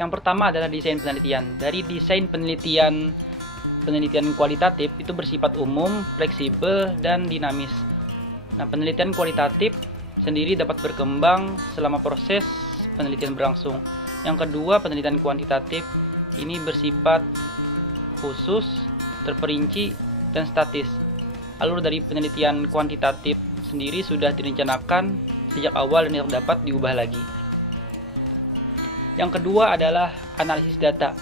Yang pertama adalah desain penelitian. Dari desain penelitian kualitatif itu bersifat umum, fleksibel, dan dinamis. Nah, penelitian kualitatif sendiri dapat berkembang selama proses penelitian berlangsung. Yang kedua, penelitian kuantitatif ini bersifat khusus, terperinci, dan statis. Alur dari penelitian kuantitatif sendiri sudah direncanakan sejak awal dan tidak dapat diubah lagi. Yang kedua adalah analisis data.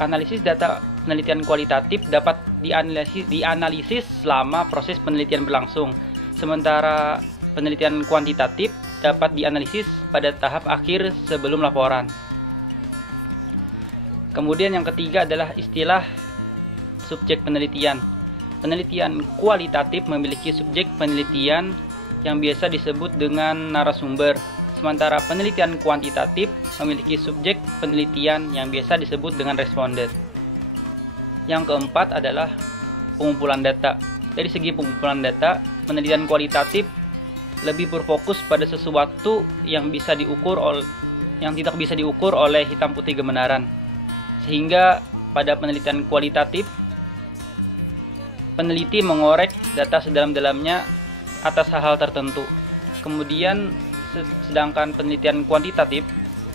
Analisis data penelitian kualitatif dapat dianalisis selama proses penelitian berlangsung, sementara penelitian kuantitatif dapat dianalisis pada tahap akhir sebelum laporan. Kemudian yang ketiga adalah istilah subjek penelitian. Penelitian kualitatif memiliki subjek penelitian yang biasa disebut dengan narasumber, sementara penelitian kuantitatif memiliki subjek penelitian yang biasa disebut dengan responden. Yang keempat adalah pengumpulan data. Dari segi pengumpulan data, penelitian kualitatif lebih berfokus pada sesuatu yang tidak bisa diukur oleh hitam putih kebenaran. Sehingga pada penelitian kualitatif, peneliti mengorek data sedalam-dalamnya atas hal-hal tertentu. Kemudian sedangkan penelitian kuantitatif,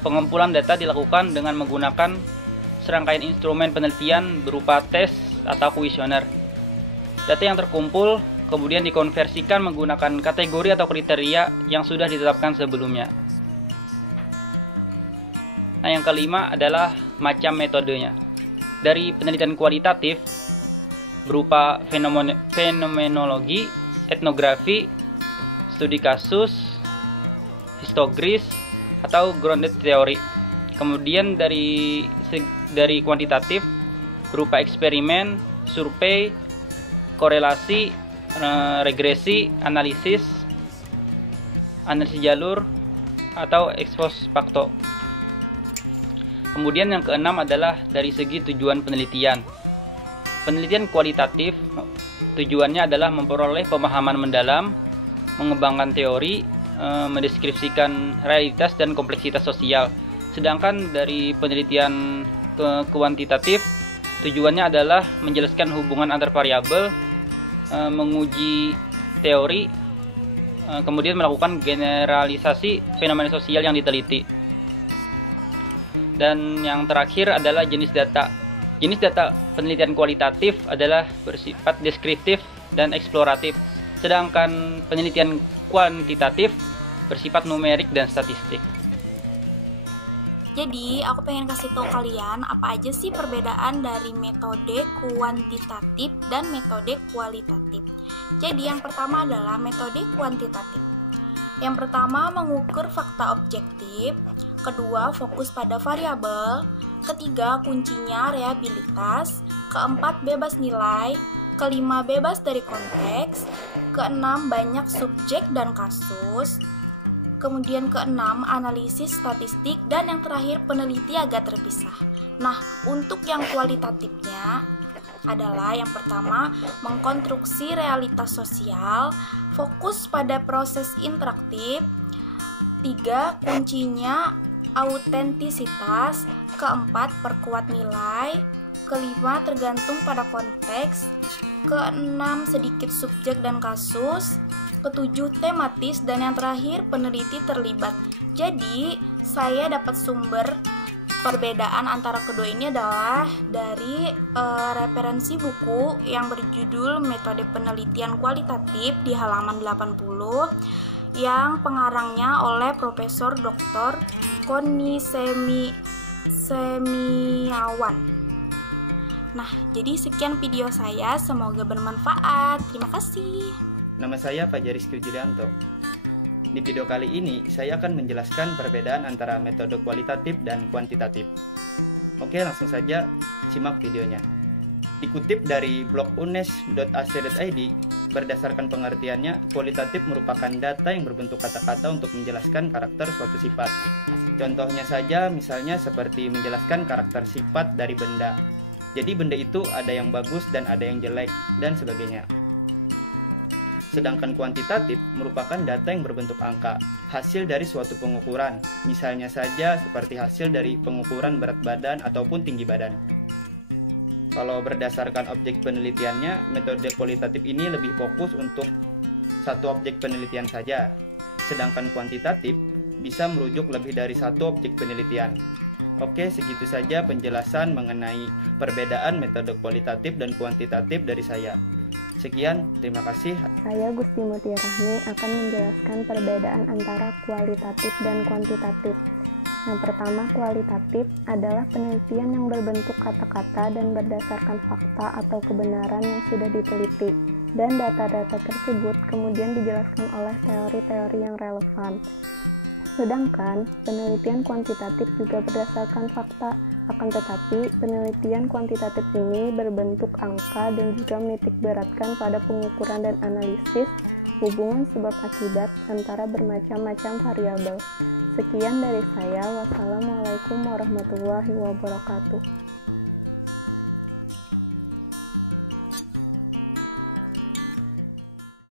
pengumpulan data dilakukan dengan menggunakan serangkaian instrumen penelitian berupa tes atau kuesioner. Data yang terkumpul kemudian dikonversikan menggunakan kategori atau kriteria yang sudah ditetapkan sebelumnya. Nah, yang kelima adalah macam metodenya. Dari penelitian kualitatif berupa fenomenologi, etnografi, studi kasus, histogris, atau grounded theory. Kemudian dari kuantitatif berupa eksperimen, survei, korelasi, regresi, analisis jalur, atau ex post facto. Kemudian yang keenam adalah dari segi tujuan penelitian. Penelitian kualitatif tujuannya adalah memperoleh pemahaman mendalam, mengembangkan teori, mendeskripsikan realitas dan kompleksitas sosial. Sedangkan dari penelitian kuantitatif tujuannya adalah menjelaskan hubungan antar variabel, menguji teori, kemudian melakukan generalisasi fenomena sosial yang diteliti. Dan yang terakhir adalah jenis data. Jenis data penelitian kualitatif adalah bersifat deskriptif dan eksploratif, sedangkan penelitian kuantitatif bersifat numerik dan statistik. Jadi, aku pengen kasih tahu kalian apa aja sih perbedaan dari metode kuantitatif dan metode kualitatif. Jadi, yang pertama adalah metode kuantitatif. Yang pertama, mengukur fakta objektif. Kedua, fokus pada variabel. Ketiga, kuncinya reliabilitas. Keempat, bebas nilai. Kelima, bebas dari konteks. Keenam, banyak subjek dan kasus. Kemudian keenam, analisis statistik. Dan yang terakhir, peneliti agak terpisah. Nah, untuk yang kualitatifnya adalah yang pertama, mengkonstruksi realitas sosial, fokus pada proses interaktif. Tiga, kuncinya autentisitas. Keempat, perkuat nilai. Kelima, tergantung pada konteks. Keenam, sedikit subjek dan kasus. Ketujuh, tematis. Dan yang terakhir, peneliti terlibat. Jadi, saya dapat sumber perbedaan antara kedua ini adalah dari referensi buku yang berjudul Metode Penelitian Kualitatif di halaman 80 yang pengarangnya oleh Profesor Dr. Koni Semiawan. Nah, jadi sekian video saya, semoga bermanfaat. Terima kasih. Nama saya Fajar Rizky Julianto. Di video kali ini, saya akan menjelaskan perbedaan antara metode kualitatif dan kuantitatif. Oke, langsung saja simak videonya. Dikutip dari blog unes.ac.id, berdasarkan pengertiannya, kualitatif merupakan data yang berbentuk kata-kata untuk menjelaskan karakter suatu sifat. Contohnya saja, misalnya seperti menjelaskan karakter sifat dari benda. Jadi benda itu ada yang bagus dan ada yang jelek, dan sebagainya. Sedangkan kuantitatif merupakan data yang berbentuk angka, hasil dari suatu pengukuran, misalnya saja seperti hasil dari pengukuran berat badan ataupun tinggi badan. Kalau berdasarkan objek penelitiannya, metode kualitatif ini lebih fokus untuk satu objek penelitian saja, sedangkan kuantitatif bisa merujuk lebih dari satu objek penelitian. Oke, segitu saja penjelasan mengenai perbedaan metode kualitatif dan kuantitatif dari saya. Sekian, terima kasih. Saya Gusti Mutia Rahmi akan menjelaskan perbedaan antara kualitatif dan kuantitatif. Yang pertama, kualitatif adalah penelitian yang berbentuk kata-kata dan berdasarkan fakta atau kebenaran yang sudah diteliti, dan data-data tersebut kemudian dijelaskan oleh teori-teori yang relevan. Sedangkan penelitian kuantitatif juga berdasarkan fakta, akan tetapi penelitian kuantitatif ini berbentuk angka dan juga menitik beratkan pada pengukuran dan analisis hubungan sebab akibat antara bermacam-macam variabel. Sekian dari saya. Wassalamualaikum warahmatullahi wabarakatuh.